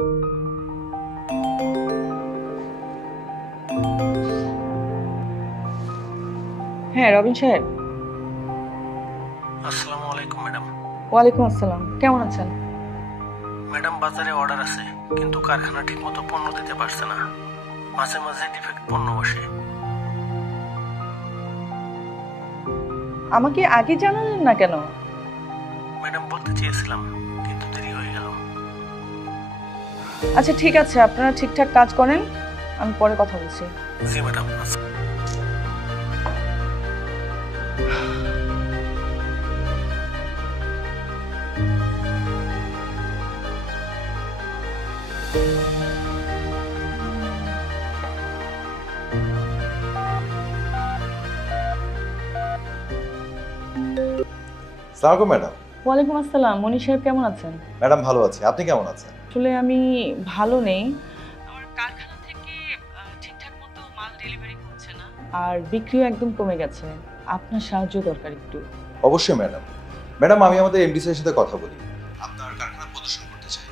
হ্যাঁ রবিন সাহেব। আসসালামু আলাইকুম ম্যাডাম। ওয়ালাইকুম আসসালাম, কেমন আছেন? ম্যাডাম বাজারে অর্ডার আছে, কিন্তু কারখানা ঠিকমতো পণ্য দিতে পারছে না, মাঝে মাঝে ডিফেক্ট পণ্য বসে। আমাকে আগে জানালেন না কেন? ম্যাডাম বলতে চেয়েছিলাম, কিন্তু দেরি হয়ে গেল। আচ্ছা ঠিক আছে, আপনারা ঠিকঠাক কাজ করেন, আমি পরে কথা বলছি। জি ম্যাডাম। সালাম ম্যাডাম। ওয়ালাইকুম আসসালাম, মনি সাহেব কেমন আছেন? ম্যাডাম ভালো আছি, আপনি কেমন আছেন? আসলে আমি ভালো নেই, আমার কারখানা থেকে ঠিকঠাক মতো মাল ডেলিভারি হচ্ছে না, আর বিক্রিও একদম কমে গেছে। আপনার সাহায্য দরকার একটু। অবশ্যই ম্যাডাম। ম্যাডাম আমি আমাদের এমডি স্যারের সাথে কথা বলি, আপনার কারখানা প্রদর্শন করতে চাই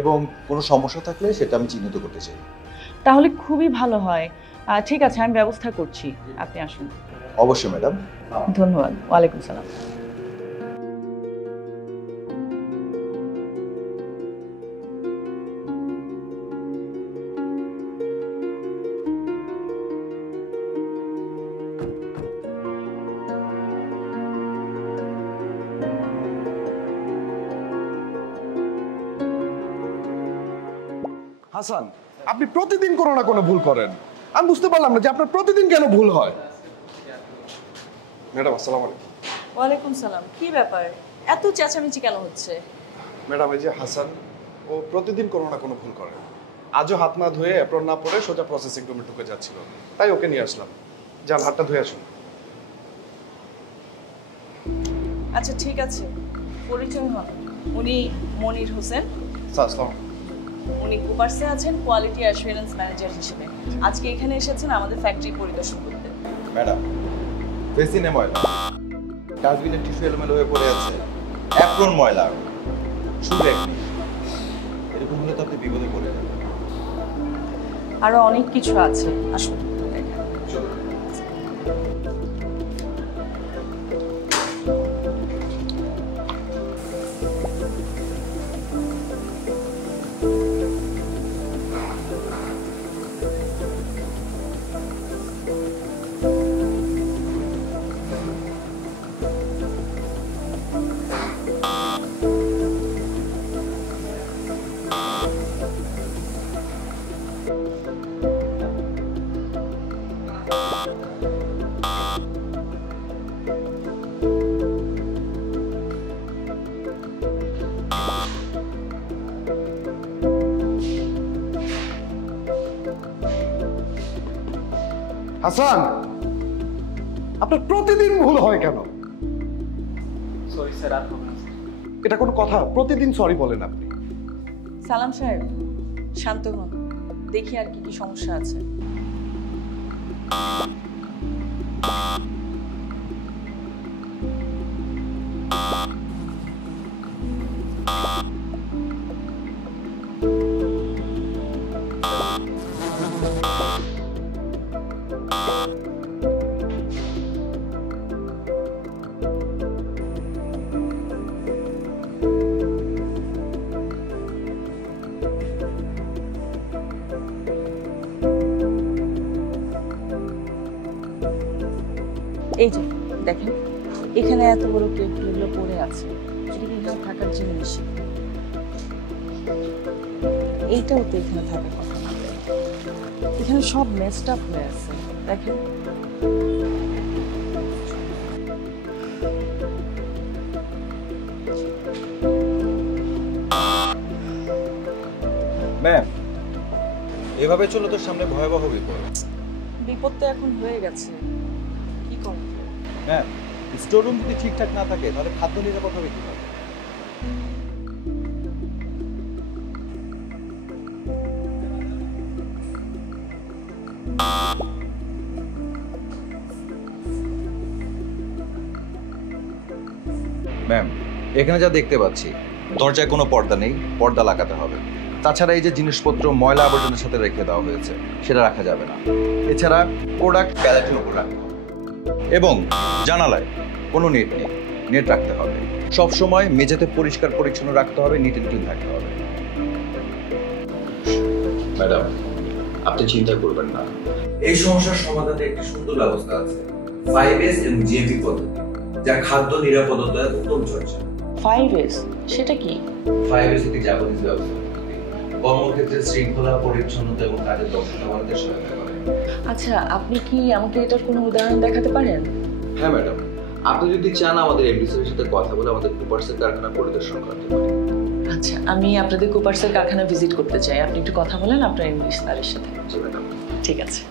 এবং কোনো সমস্যা থাকলে সেটা আমি চিহ্নিত করতে চাই। তাহলে খুবই ভালো হয়। ঠিক আছে, আমি ব্যবস্থা করছি, আপনি আসুন। অবশ্যই ম্যাডাম। ধন্যবাদ। ওয়ালাইকুম সালাম। হাসান, আপনি প্রতিদিন কোনো না কোনো ভুল করেন। আমি বুঝতে পারলাম না যে আপনার প্রতিদিন কেন ভুল হয়। ম্যাডাম আসসালামু আলাইকুম। ওয়ালাইকুম সালাম। কি ব্যাপার, এত চেঁচামেচি কেন হচ্ছে? ম্যাডাম এই যে হাসান, ও প্রতিদিন কোনো না কোনো ভুল করে। আজও হাত না ধুয়ে অ্যাপ্রন না পরে সোজা প্রসেসিং রুমে ঢুকে যাচ্ছিল, তাই ওকে নিয়ে আসলাম। যান হাতটা ধুয়ে আসুন। আচ্ছা ঠিক আছে, পরিচয় হন। উনি মনির হোসেন। স্যার আসসালাম। উনি কুপার্সে আছেন কোয়ালিটি অ্যাসুরেন্স ম্যানেজার হিসেবে। আজকে এখানে এসেছেন আমাদের ফ্যাক্টরি পরিদর্শন করতে। ম্যাডাম বেসিনে ময়লা, ডাস্টবিনের টিস্যু এলোমেলো হয়ে পড়ে আছে, অ্যাপ্রন ময়লা, শুধু একটি। এরকম হলে তো আপনি বিপদে পড়ে যাবেন। আরো অনেক কিছু আছে, আসুন। হাসান, আপনার প্রতিদিন ভুল হয় কেন? সরি স্যার, আর হবে না। এটা কোনো কথা? প্রতিদিন সরি বলেন আপনি। সালাম সাহেব, শান্ত হন, দেখি আর কি কি সমস্যা আছে। এই যে দেখেন, এখানে এত বড় প্লেটগুলো পড়ে আছে, এগুলো এখানে থাকার জিনিস। এইটাও তো এখানে থাকার কথা না, এখানে সব মেসড আপ হয়ে আছে দেখেন। ম্যাম এভাবে চলে তো সামনে ভয়াবহ বিপদ। বিপদ তো এখন হয়ে গেছে, কি করব? ম্যাম স্টোর রুম যদি ঠিকঠাক না থাকে তাহলে খাদ্য নিরাপদ হবে কিভাবে? ম্যাম এখানে যা দেখতে পাচ্ছি দরজায় কোনো পর্দা নেই, পর্দা লাগাতে হবে। তাছাড়া এই যে জিনিসপত্র ময়লা আবর্জনার সাথে রেখে দেওয়া হয়েছে সেটা রাখা যাবে না। এছাড়া প্রোডাক্ট প্যালেটের উপর রাখতে হবে এবং জানালায় কোনো নেট নেই, নেট রাখতে হবে। সব সময় মেঝেতে পরিষ্কার পরিচ্ছন্ন রাখতে হবে, নিট এন্ড ক্লিন থাকতে হবে। ম্যাডাম, আপনি চিন্তা করবেন না, এই সমস্যার সমাধানে একটি সুন্দর ব্যবস্থা আছে, 5S এবং জিএমপি পদ্ধতি, যা খাদ্য নিরাপত্তার উত্তম চর্চা। 5S সেটা কি? 5S একটি জাপানিজ ব্যবস্থা, কর্মক্ষেত্রে শৃঙ্খলা, পরিচ্ছন্নতা এবং কাজের দক্ষতা বাড়াতে সহায়তা করে। আচ্ছা, আপনি কি আমাকে এটার কোনো উদাহরণ দেখাতে পারেন? হ্যাঁ ম্যাডাম, আপনি যদি চান আমাদের এমডি স্যারের সাথে কথা বলে আমাদের কুপার্সের কারখানা পরিদর্শন করতে পারেন। আচ্ছা, আমি আপনাদের কুপার্সের কারখানা ভিজিট করতে চাই। আপনি একটু কথা বলেন আপনার এমডি স্যারের সাথে। জি ম্যাডাম। ঠিক আছে।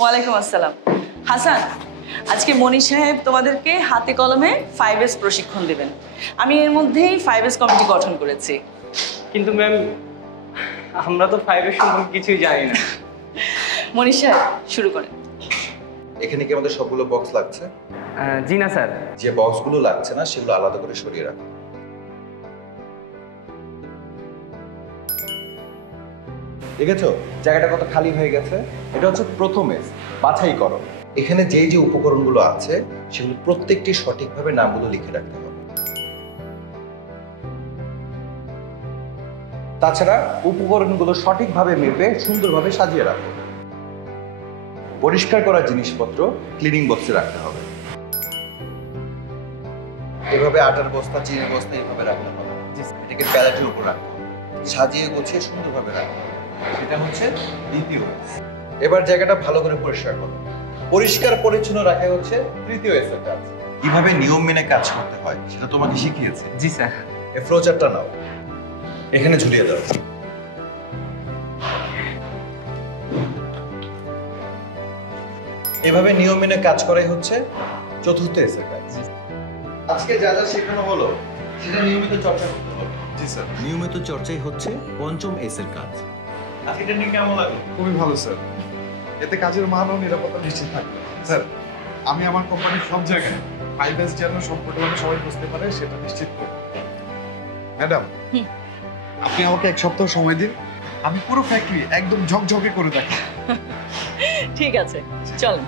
ওয়ালাইকুম আসসালাম। হাসান, আজকে মনির সাহেব তোমাদেরকে হাতে কলমে 5S প্রশিক্ষণ দেবেন। আমি এর মধ্যেই 5S কমিটি গঠন করেছি। কিন্তু ম্যাম, আমরা তো 5S সম্পর্কে কিছুই জানি না। মনির সাহেব শুরু করেন। এখানে কি আমাদের সবগুলো বক্স লাগছে? জি না স্যার। যে বক্সগুলো লাগছে না সেগুলো আলাদা করে সরিয়ে রাখো। দেখেছো জায়গাটা কত খালি হয়ে গেছে? এটা হচ্ছে প্রথম এস, বাছাই করো। এখানে যে যে উপকরণগুলো আছে সেগুলো প্রত্যেকটি সঠিকভাবে নামগুলো লিখে রাখতে হবে। তাছাড়া উপকরণগুলো সঠিকভাবে মেপে সুন্দরভাবে সাজিয়ে রাখো। পরিষ্কার করা জিনিসপত্র ক্লিনিং বক্সে রাখতে হবে। এভাবে আটার বস্তা, চিনির বস্তা এভাবে রাখতে হবে। এটাকে প্যালেটের উপর রাখতে হবে, সাজিয়ে গুছিয়ে সুন্দরভাবে রাখতে হবে। সেটা হচ্ছে দ্বিতীয়। এবার জায়গাটা ভালো করে পরিষ্কার করো। পরিষ্কার পরিচ্ছন্ন রাখা হচ্ছে তৃতীয় এসের কাজ। কিভাবে নিয়ম মেনে কাজ করতে হয় সেটা তোমাকে শিখিয়েছে। জি স্যার। এই ফ্লোচারটা নাও, এখানে ঝুলিয়ে দাও। এভাবে নিয়ম মেনে কাজ করাই হচ্ছে চতুর্থ এসের কাজ। আজকে যা যা শেখানো হলো সেটা নিয়মিত চর্চা করতে হবে। জি স্যার। নিয়মিত চর্চাই হচ্ছে পঞ্চম এসের কাজ। আজকে ট্রেনিং কেমন লাগলো? খুবই ভালো স্যার, এতে কাজের মান ও নিরাপত্তা নিশ্চিত থাকবে। স্যার, আমি আমার কোম্পানির সব জায়গায় 5S যেন সম্পূর্ণভাবে সবাই বুঝতে পারে সেটা নিশ্চিত করব। ম্যাডাম, আপনি আমাকে এক সপ্তাহ সময় দিন, আমি পুরো ফ্যাক্টরি একদম ঝকঝকে করে দেখাবো। ঠিক আছে, চলেন।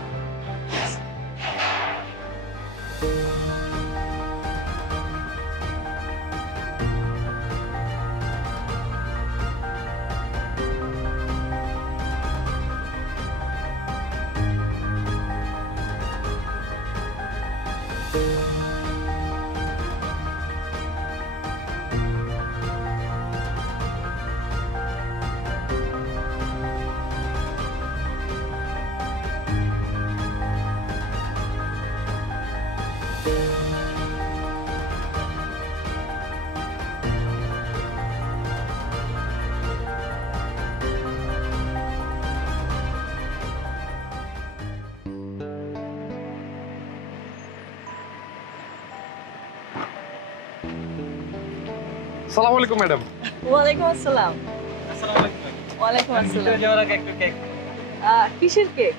সালাম আলাইকুম ম্যাডাম। ওয়ালাইকুম আসসালাম। আসসালামু আলাইকুম। ওয়ালাইকুম আসসালাম। যাওয়ার আগে একটু কেক। কিসের কেক?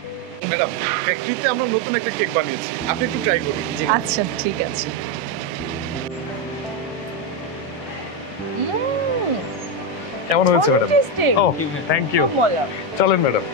ম্যাডাম, ফ্যাক্টরিতে আমরা নতুন একটা কেক বানিয়েছি, আপনি একটু ট্রাই করুন। আচ্ছা ঠিক আছে। কেমন হয়েছে ম্যাডাম? O thank you. মজা। চলেন ম্যাডাম।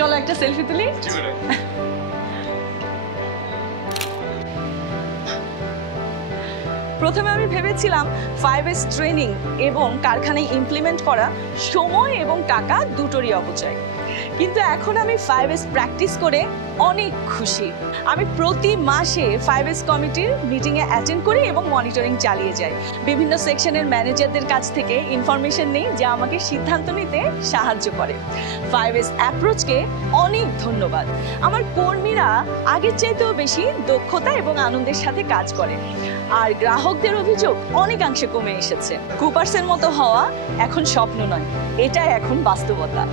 চলো একটা সেলফি তুলি। প্রথমে আমি ভেবেছিলাম 5S ট্রেনিং এবং কারখানায় ইমপ্লিমেন্ট করা সময় এবং টাকা দুটোরই অপচয়, কিন্তু এখন আমি 5S প্র্যাকটিস করে অনেক খুশি। আমি প্রতি মাসে 5S কমিটির মিটিংয়ে অ্যাটেন্ড করি এবং মনিটরিং চালিয়ে যাই। বিভিন্ন সেকশনের ম্যানেজারদের কাছ থেকে ইনফরমেশন নিই যা আমাকে সিদ্ধান্ত নিতে সাহায্য করে। 5S অ্যাপ্রোচকে অনেক ধন্যবাদ। আমার কর্মীরা আগের চাইতেও বেশি দক্ষতা এবং আনন্দের সাথে কাজ করে, আর গ্রাহকদের অভিযোগ অনেকাংশে কমে এসেছে। কুপার্সের মতো হওয়া এখন স্বপ্ন নয়, এটাই এখন বাস্তবতা।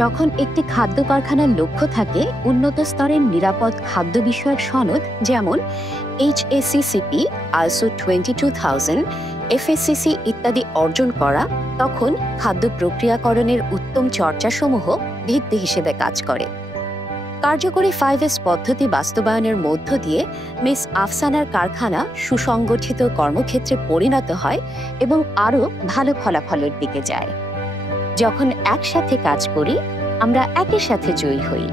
যখন একটি খাদ্য কারখানার লক্ষ্য থাকে উন্নত স্তরের নিরাপদ খাদ্য বিষয়ক সনদ যেমন HACCP, ISO 22000, FSCC ইত্যাদি অর্জন করা, তখন খাদ্য প্রক্রিয়াকরণের উত্তম চর্চাসমূহ ভিত্তি হিসেবে কাজ করে। কার্যকরী 5S পদ্ধতি বাস্তবায়নের মধ্য দিয়ে মিস আফসানার কারখানা সুসংগঠিত কর্মক্ষেত্রে পরিণত হয় এবং আরও ভালো ফলাফলের দিকে যায়। যখন একসাথে কাজ করি আমরা একের সাথে জয়ী হই।